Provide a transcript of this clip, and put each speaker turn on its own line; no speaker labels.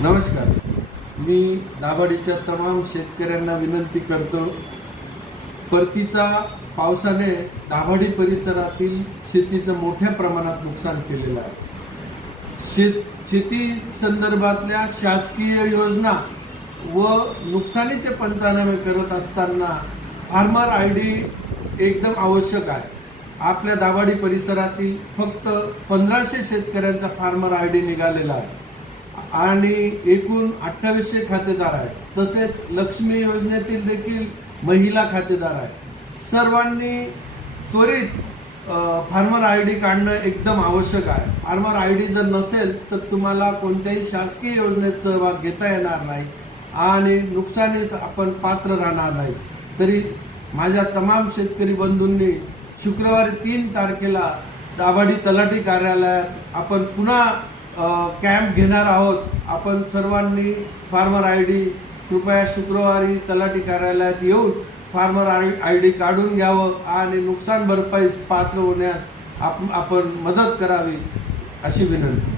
नमस्कार. मी दाभाडीच्या तमाम शेतकऱ्यांना विनंती करतो परतीचा पावसाने दाभाडी परिसरातील शेतीचं मोठ्या प्रमाणात नुकसान केलेलं आहे. शेत शेती संदर्भातल्या शासकीय योजना व नुकसानीचे पंचनामे करत असताना फार्मर आय डी एकदम आवश्यक आहे. आपल्या दाभाडी परिसरातील फक्त पंधराशे शेतकऱ्यांचा फार्मर आय डी निघालेला आहे. आणि एकूण अठ्ठावीसशे खातेदार आहेत. तसेच लक्ष्मी योजनेतील देखील महिला खातेदार आहेत. सर्वांनी त्वरित फार्मर आय डी काढणं एकदम आवश्यक आहे. फार्मर आय डी जर नसेल तर तुम्हाला कोणत्याही शासकीय योजनेत सहभाग घेता येणार नाही आणि नुकसानीस आपण पात्र राहणार नाही. तरी माझ्या तमाम शेतकरी बंधूंनी शुक्रवारी तीन तारखेला दाभाडी तलाठी कार्यालयात आपण पुन्हा कॅम्प घेणार आहोत. आपण सर्वांनी फार्मर आय डी कृपया शुक्रवारी तलाठी कार्यालयात येऊन फार्मर आय आय डी काढून घ्यावं आणि नुकसान भरपाईस पात्र होण्यास आप आपण मदत करावी अशी विनंती.